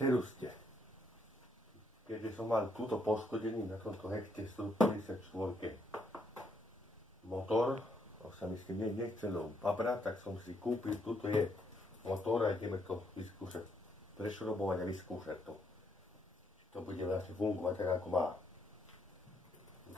Seruste. Keďže som mal túto poškodený na tomto hekte 154 motor, sa mi s tým nechcelo pabrať, tak som si kúpil, tuto je motor a ideme to vyskúšať, prešrobovať a vyskúšať to. To bude vlastne fungovať tak ako má.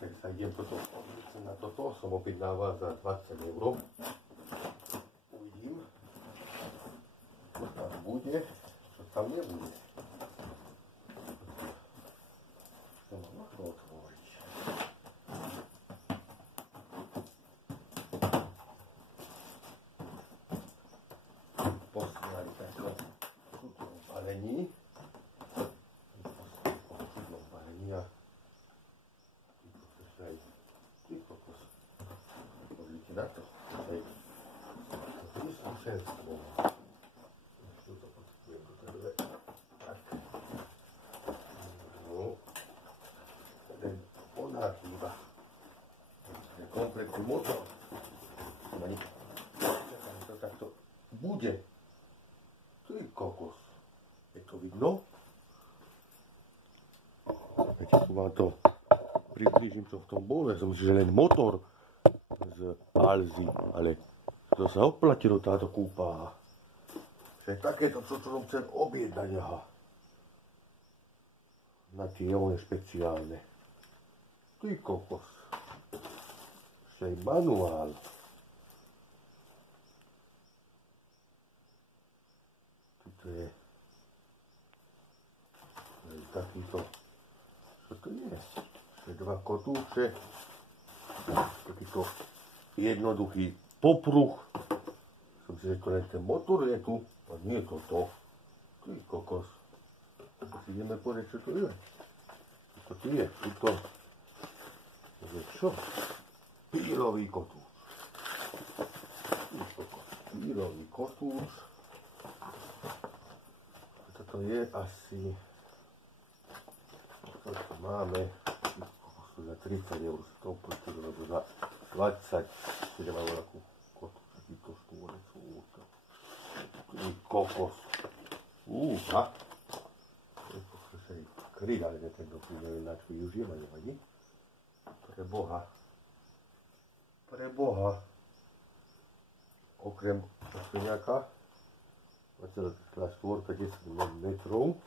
Tak sa idem na toto, som objednával za 20 €. Uvidím, čo tam bude, čo tam nebude. To mám ako otvoriť. Poslali takto v chudnom balení. A ty kokos. Pozrite na to. To je skúšenstvo. Tuto potrebujem prvé. Tak. No. Ten ponár chýba. Je kompletný motor. To takto bude. Ty kokos. Je to vidno? Keď tu vám to priblížim, čo v tom bolo. Ja som si, že len motor z Alzy, ale to sa oplatilo táto kúpa. Že takéto, čo som chcel objednať, aha. Na tie one špeciálne. Ty kokos. Ešte aj manuál. Tuto je takýto. Čo to je? Dva kotúče, takýto jednoduchý popruh. Som si, že to len ten motor je tu, a nie je to to. Ty kokos. To si ideme povedať, čo to je. Čo to je? To je čo? Pílový kotúč. Pílový kotúč. Toto je asi... Toto máme... za 30 € sa to opustilo, lebo za 20 si nemá veľkú kotu, takýto štúrec, kokos, ha, to sa je kryť, ale ne ten dokým, neviem na čo využijem, a nevadí, pre Boha, okrem nejaká, 24, 10 metrov,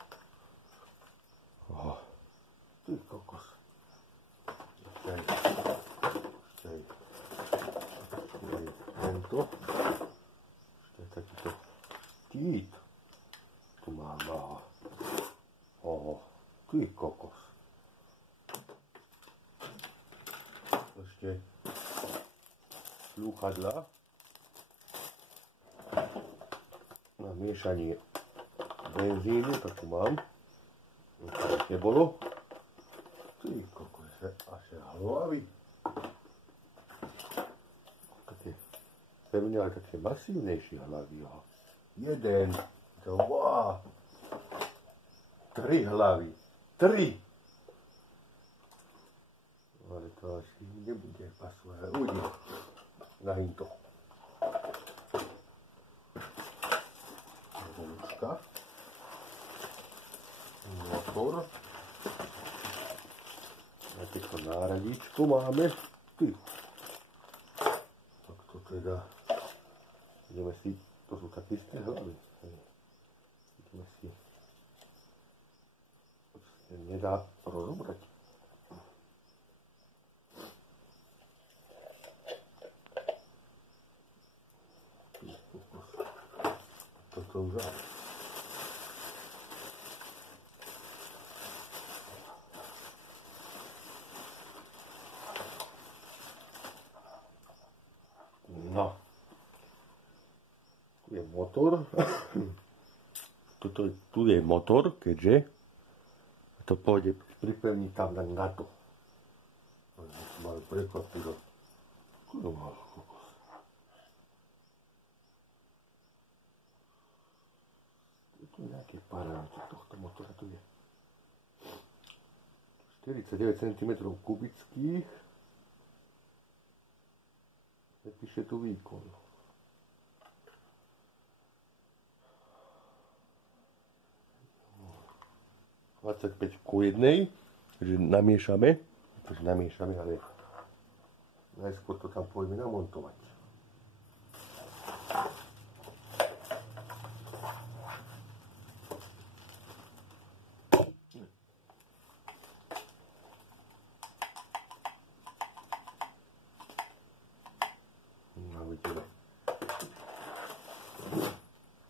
ty kokos. Tento, ešte je takýto tít, tu mám, ty kokos, ešte slúchadlá na miešanie benzínu, tak tu mám, to nebolo, ty kokos. Až hlavy. Také pevne, ale také masívnejšie hlavy. Jeden, dva, 3 hlavy. 3! Ale to asi nebude pasovať. Uvidím. Nahým to. Rúška. Motor. Takéto náradíčko máme. Ty. Tak to teda... Ideme si... To sú také isté hlavy. Ideme si... To sa nedá rozobrať. Toto už aj. No, tu je motor, tu je motor, keďže to pôjde pripevniť tam na to. Máme prekvapilo. Tu je nejaký parametr tohto motora, tu je 49 cm kubických. Píše tu výkon. 25:1, takže namiešame, ale najskôr to tam pôjdeme namontovať.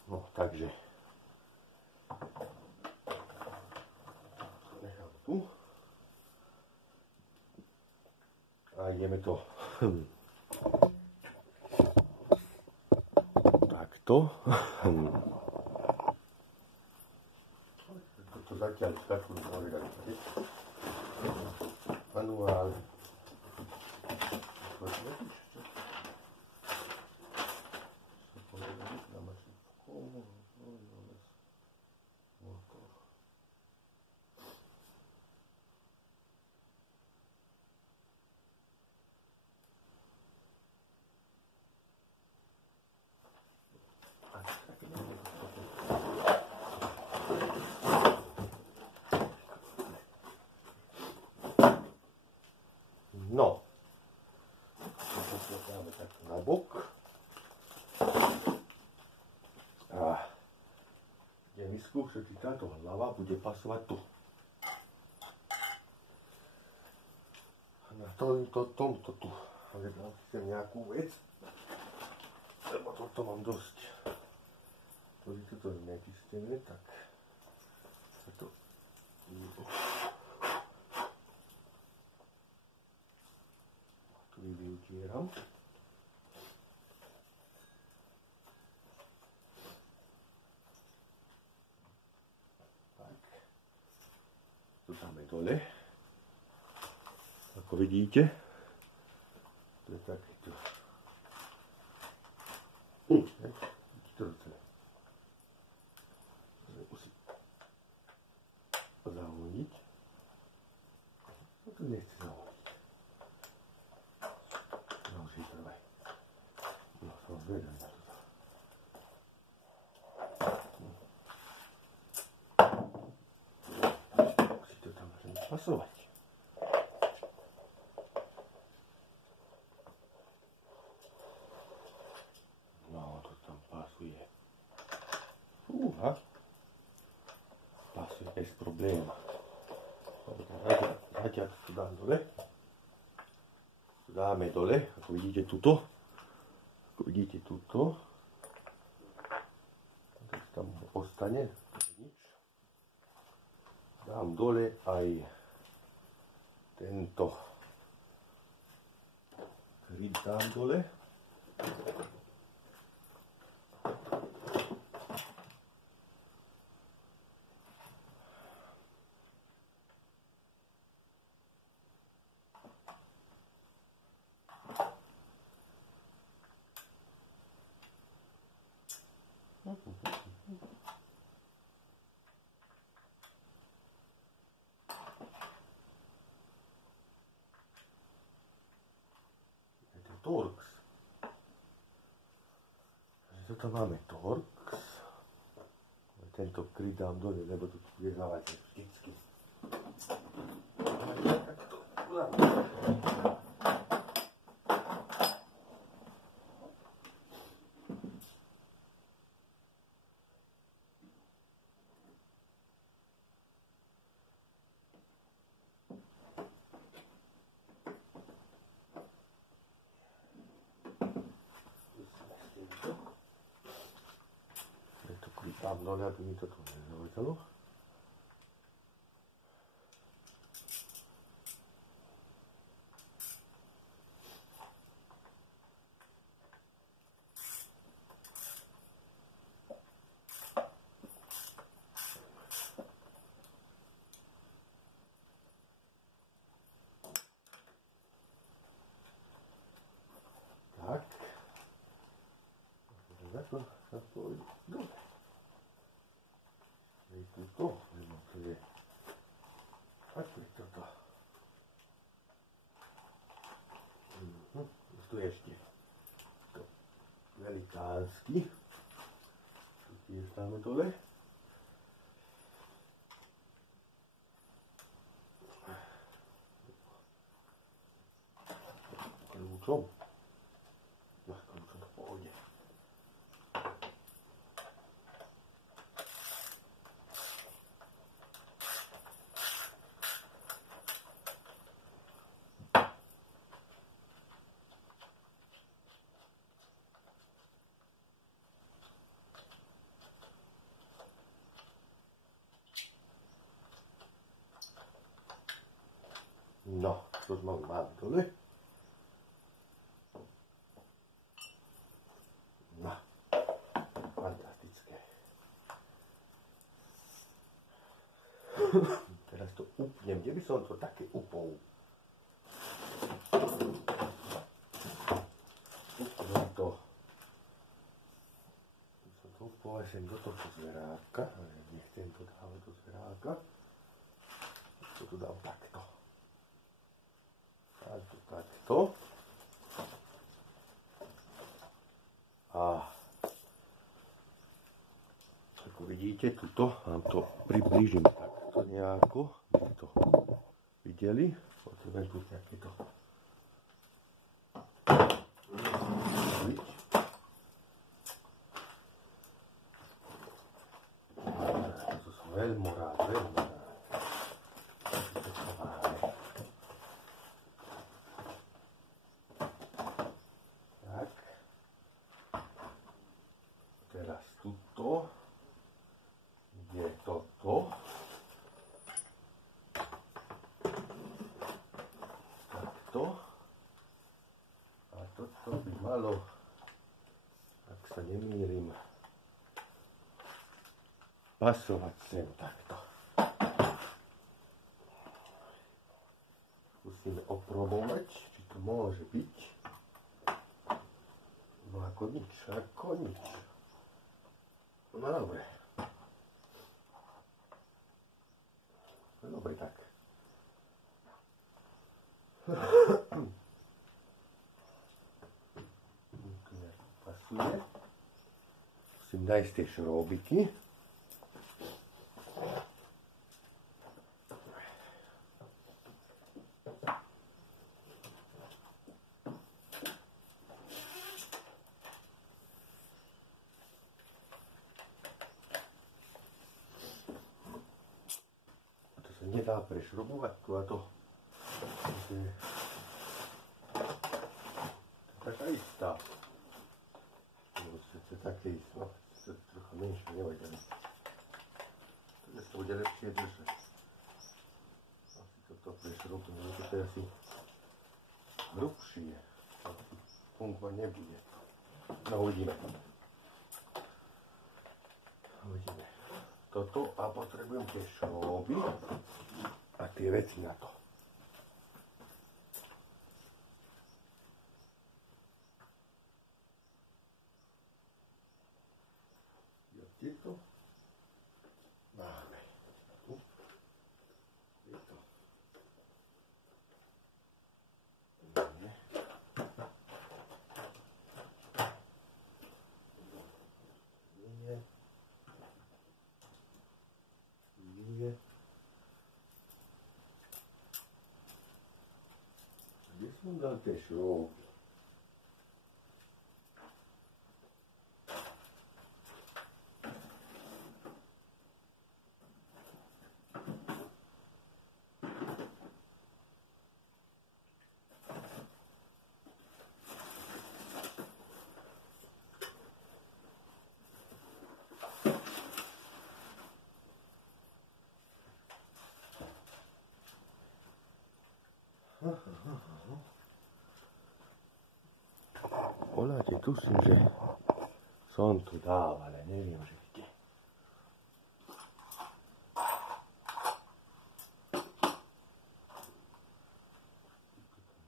No, takže nechám tu a ideme to takto. Toto zatiaľ skratku môže dať manuál. No, to dáme takto na bok. A idem vyskúšať, či táto hlava bude pasovať tu. A na tomto tu. Ale dám si nejakú vec, lebo toto mám dosť. Toto je nejaký stené, tak sa to... Tu vyutieram. Tak. Tu dáme dole. Ako vidíte, to je takéto. Vidíte to celé. Musím zahodiť. No to nechce zahodiť. No, som zvedavý na toto. Musí to tam pasovať. No, to tam pasuje. Fúha. Pasuje bez probléma. Zatiaľ to dám dole. Dáme dole, ako vidíte tuto. Tak tam ostane, nič. Dám dole aj tento kryt dám dole. Torx. Toto máme Torx. Tento kryt dám dole, lebo to bude hľavať vždycky. Dám dole, aby mi to tu nezaletelo. Tak. Takto sa to dole. Tuto, lebo to je takto je toto. Tu je ešte to velikánsky. Tu tiež dáme dole. kľúčom. S kľúčom to pôjde. No, to sme mali dole. No, fantastické. Teraz to upnem, kde by som to také upol? Upnem to. Som to upol sem do tohto zveráka, ale nechcem to dávať do zveráka. To tu dám takto. Takto. A ako vidíte, tuto vám to priblížim takto nejako, aby ste to videli. Potrebujem tu takéto to som veľmi rád, veľmi rád. Teraz tuto je toto. Takto. A toto by malo, ak sa nemýlim, pasovať sem takto. Skúsime oprobovať, či to môže byť. No ako nič, ako nič. No dobre. No dobre, tak. Tu nejak pasuje. Musím nájsť tie šrobiky. Nedá prešrobovať tu a to. To je taká istá. To je také isté. No, to je trocha menšie, nevajde. To sa bude lepšie držať. Asi toto prešrobujeme, lebo to je asi hrubšie. Asi fungovať nebude. No uvidíme. Uvidíme. Toto a potrebujem tie šroby a tie veci na to. Tieto máme. Tu. Tieto. Nie. Nie. Nie. Kde som dal tie šroby? Voláte, tuším, že som tu dal, ale neviem, že kde.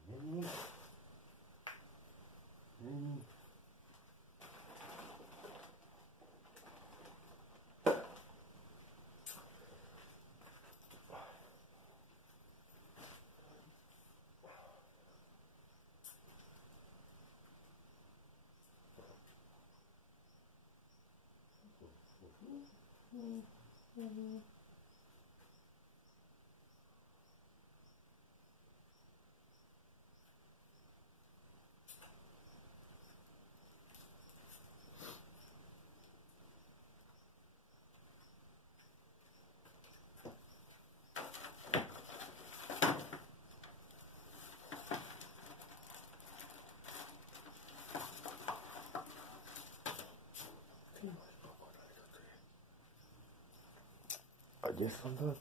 Není. kde som bol?